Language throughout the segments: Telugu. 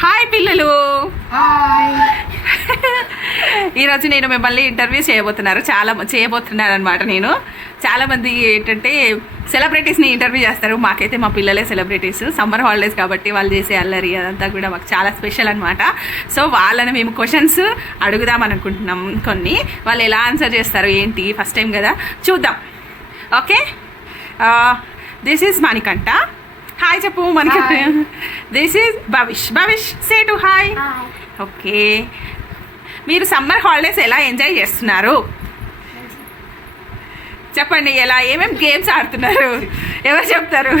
హాయ్ పిల్లలు, ఈరోజు నేను మిమ్మల్ని ఇంటర్వ్యూ చేయబోతున్నాను అనమాట. నేను చాలామంది ఏంటంటే సెలబ్రిటీస్ని ఇంటర్వ్యూ చేస్తారు. మాకైతే మా పిల్లలే సెలబ్రిటీస్. సమ్మర్ హాలిడేస్ కాబట్టి వాళ్ళు చేసే అల్లరి అదంతా కూడా మాకు చాలా స్పెషల్ అనమాట. సో వాళ్ళని మేము క్వశ్చన్స్ అడుగుదాం అనుకుంటున్నాం. కొన్ని వాళ్ళు ఎలా ఆన్సర్ చేస్తారు ఏంటి, ఫస్ట్ టైం కదా, చూద్దాం. Okay, this is Manikanta. Hi చెప్పు Manikanta. This is Bhavish say to hi. Okay, మీరు సమ్మర్ హాలిడేస్ ఎలా ఎంజాయ్ చేస్తున్నారు చెప్పండి. ఎలా ఏమేమి గేమ్స్ ఆడుతున్నారు ఎవరు చెప్తారు?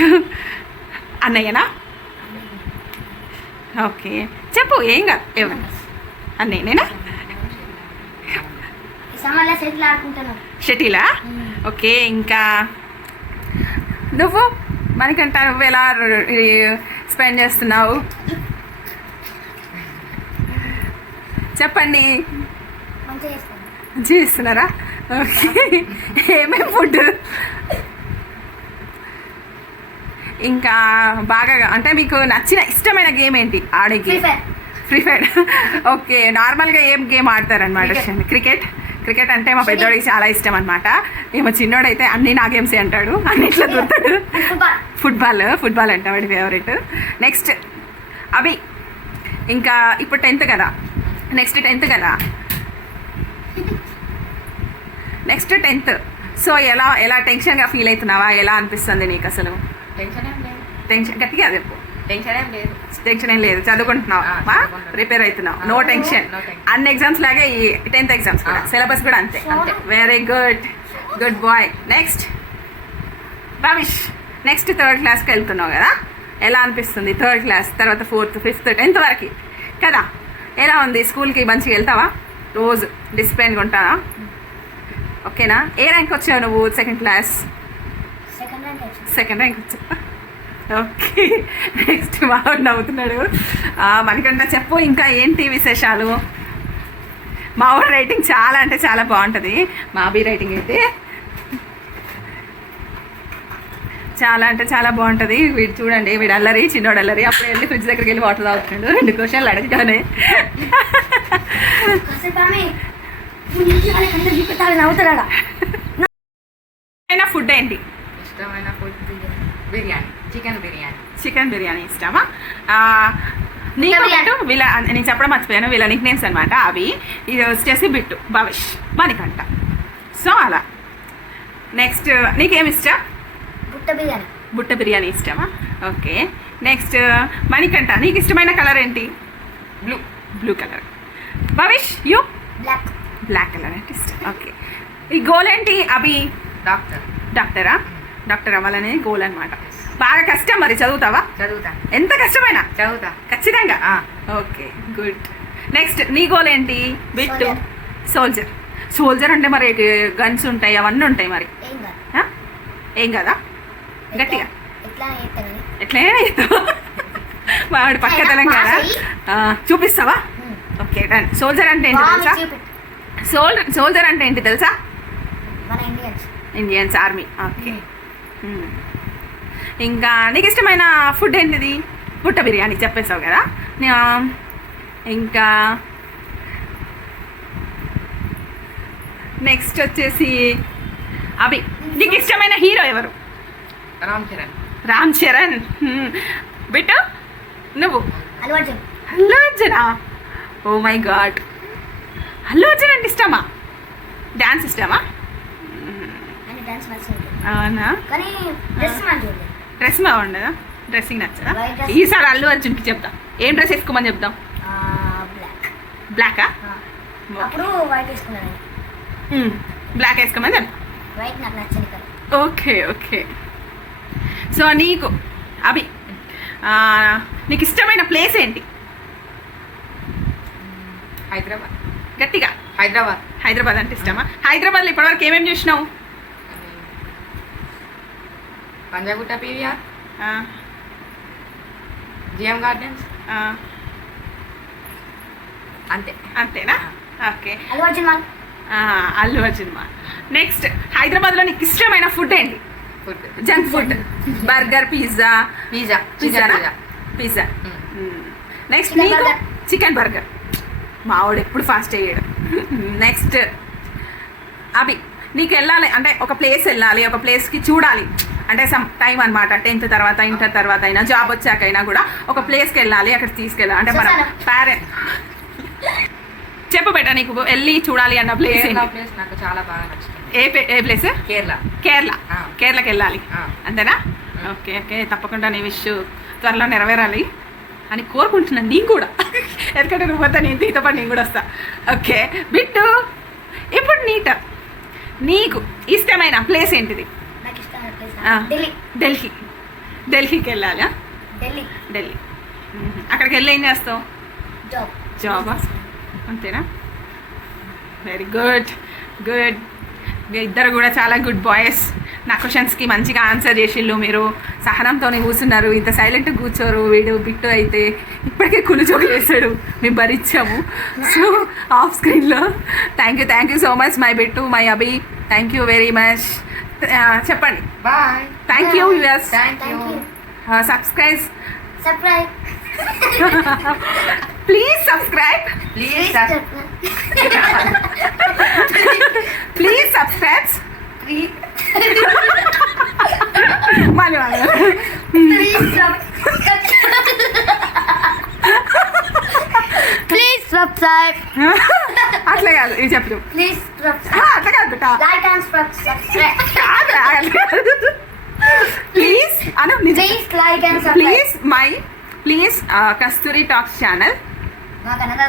అన్నయ్యనా? ఓకే చెప్పు, ఏం కాదు. ఏమన్నా అన్నయ్యనేనా? షటిలా? ఓకే, ఇంకా నువ్వు మనకంటా నువ్వు ఎలా స్పెండ్ చేస్తున్నావు చెప్పండి. చేస్తున్నారా? ఓకే, ఏమేమి ఫుడ్ ఇంకా బాగా అంటే మీకు నచ్చిన ఇష్టమైన గేమ్ ఏంటి ఆడే గేమ్? Free fire. ఓకే, నార్మల్గా ఏం గేమ్ ఆడతారనమాట? క్రికెట్ అంటే మా పెద్దోడికి చాలా ఇష్టం అనమాట. ఏమో చిన్నోడైతే అన్ని నా గేమ్సే అంటాడు, అన్నిట్లో దొరుకుతాడు. ఫుట్బాల్ అంటే వాడి ఫేవరెట్. నెక్స్ట్ అభి. ఇంకా ఇప్పుడు 10th కదా, నెక్స్ట్ 10th. సో ఎలా టెన్షన్గా ఫీల్ అవుతున్నావా? ఎలా అనిపిస్తుంది నీకు అసలు? టెన్షన్ గట్టిగా చెప్పు. టెన్షన్ ఏం లేదు, చదువుకుంటున్నావు, ప్రిపేర్ అవుతున్నావు, నో టెన్షన్. అన్ని ఎగ్జామ్స్ లాగే ఈ 10th ఎగ్జామ్స్ కూడా, సిలబస్ కూడా అంతే. Very good boy. Next Bhavish. Next 3rd క్లాస్కి వెళ్తున్నావు కదా, ఎలా అనిపిస్తుంది? 3rd క్లాస్ తర్వాత 4th 5th 10th వరకు కదా, ఎలా ఉంది? స్కూల్కి మంచిగా వెళ్తావా? రోజు డిసిప్లైన్గా ఉంటావా? ఓకేనా? ఏ ర్యాంక్ వచ్చావు నువ్వు? 2nd class. సెకండ్ ర్యాంక్ వచ్చా? ఓకే, నెక్స్ట్ బాగా నవ్వుతున్నాడు. మనకంటే చెప్పు, ఇంకా ఏంటి విశేషాలు? మా ఊరి రైటింగ్ చాలా అంటే చాలా బాగుంటుంది. మా అభి రైటింగ్ అయితే చాలా అంటే చాలా బాగుంటుంది. వీడు చూడండి, వీడు అల్లరి, చిన్నోడు అల్లరి. అప్పుడు వెళ్ళి ఫ్రిడ్జ్ దగ్గరికి వెళ్ళి వాటర్ తాగుతున్నాడు 2 క్వశ్చన్లు అడగగానే. ఫుడ్ ఏంటి? ఇష్టమైన ఫుడ్ బిర్యానీ, చికెన్ బిర్యానీ ఇష్టమా? నీకు వీళ్ళ నేను చెప్పడం మర్చిపోయాను, వీళ్ళ నిక్ నేమ్స్ అనమాట అవి. ఇది వచ్చేసి బిట్టు, భవిష్, మణికంఠ. సో అలా. నెక్స్ట్ నీకేమి ఇష్టం? బుట్ట బిర్యానీ ఇష్టమా? ఓకే, నెక్స్ట్ మణికంఠ, నీకు ఇష్టమైన కలర్ ఏంటి? Blue colour. Bhavish you? Black colour అంటే ఇష్టం. ఓకే, ఈ గోల్ ఏంటి అభి? డాక్టరా? డాక్టర్ అవ్వాలనే గోల్ అనమాట. బాగా కష్టం మరి, చదువుతావా? చదువుతా. ఎంత కష్టమైనా చదువుతా ఖచ్చితంగా. Okay good. నెక్స్ట్ నీ గోల్ ఏంటి? బిట్టు. సోల్జర్ అంటే మరి గన్స్ ఉంటాయి, అవన్నీ ఉంటాయి మరి. ఏం కదా, గట్టిగా ఎట్లయినా చేస్తావా? వాడి పక్క తెలంగాణ చూపిస్తావా? Okay done. సోల్జర్ అంటే ఏంటి తెలుసా? సోల్జర్ అంటే ఏంటి తెలుసా? Indians army. ఓకే, ఇంకా నీకు ఇష్టమైన ఫుడ్ ఏంటిది? బుట్ట బిర్యానీ చెప్పేసావు కదా. ఇంకా నెక్స్ట్ వచ్చేసి అభి, నీకు ఇష్టమైన హీరో ఎవరు? రామ్ చరణ్. బిట్టు నువ్వు? అల్లు అర్జునా? Oh my god, Allu Arjun అంటే ఇష్టమా? డాన్స్ ఇష్టమా? అవునా? డ్రెస్ బాగుండదా? డ్రెస్సింగ్ నచ్చదా? ఈసారి అల్లు అర్జున్కి చెప్తాం, ఏం డ్రెస్ వేసుకోమని చెప్తాం? బ్లాకా? బ్లాక్ వేసుకోమని చెప్తాం. ఓకే. సో నీకు అభి, నీకు ఇష్టమైన ప్లేస్ ఏంటి? హైదరాబాద్. గట్టిగా. హైదరాబాద్ అంటే ఇష్టమా? హైదరాబాద్లో ఇప్పటివరకు ఏమేమి చూసినావు? పంజాగుట్ట, పీవీఆర్, జిఎం గార్డెన్స్, అంతేనా? Okay, Allu Arjun mall. Next హైదరాబాద్లో నీకు ఇష్టమైన ఫుడ్ ఏంటి? Junk food. Burger, pizza. Next Chicken నీకు burger. చికెన్ బర్గర్ మావాడు ఎప్పుడు ఫాస్ట్ అయ్యాడు నెక్స్ట్ అవి నీకు వెళ్ళాలి అంటే ఒక ప్లేస్ వెళ్ళాలి ఒక ప్లేస్కి చూడాలి అంటే సమ్ టైం అనమాట 10th తర్వాత ఇంటర్ తర్వాత అయినా జాబ్ వచ్చాకైనా కూడా ఒక ప్లేస్కి వెళ్ళాలి అక్కడ తీసుకెళ్ళాలి అంటే మన చూసాను. పేరెంట్ చెప్పు బెట నీకు వెళ్ళి చూడాలి అన్న ప్లేస్ కేరళ ప్లేస్ నాకు చాలా బాగా నచ్చుతుంది. ఏ ప్లేస్ కేరళ కేరళ ఆ. కేరళకి వెళ్ళాలి ఆ. అంతేనా ఓకే ఓకే తప్పకుండా నీ విష్ త్వరలో నెరవేరాలి అని కోరుకుంటున్నాను నేను కూడా ఎందుకంటే నువ్వు పోతా నేను నీతో పాటు నేను కూడా వస్తా ఓకే బిట్టు ఇప్పుడు నీకు ఇష్టమైన ప్లేస్ ఏంటిది నాకు ఇష్టమైన ప్లేస్ ఆ. ఢిల్లీ ఢిల్లీకి వెళ్ళాలా ఢిల్లీ ఢిల్లీ అక్కడికి వెళ్ళి ఏం చేస్తావు జాబ్ జాబా అంతేనా వెరీ గుడ్ గుడ్ ఇద్దరు కూడా చాలా గుడ్ బాయ్స్ నా క్వశ్చన్స్కి మంచిగా ఆన్సర్ చేసిళ్ళు మీరు సహనంతోనే కూర్చున్నారు ఇంత సైలెంట్గా కూర్చోరు వీడు బిట్టు అయితే ఇప్పటికే కులుచోకు చేస్తాడు మేము భరించాము సో ఆఫ్ స్క్రీన్లో thank you so much my Bittu my Abhi thank you very much చెప్పండి bye. Thank you us thank you. Subscribe surprise please subscribe please please subscribe మళ్ళీ ప్లీజ్ సబ్స్క్రైబ్ అట్లా కాదు ఇది చెప్పు ప్లీజ్ అట్లా కాదు బిడ్డ. Like and subscribe please Anu please like and subscribe please Kasturi talks channel మా కన్నడ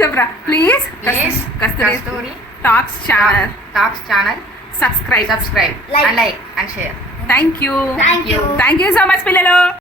చెప్పరా please please Kasturi talks channel talks channel subscribe subscribe Like. And like and share. Thank you Thank you. Thank you so much పిల్లలు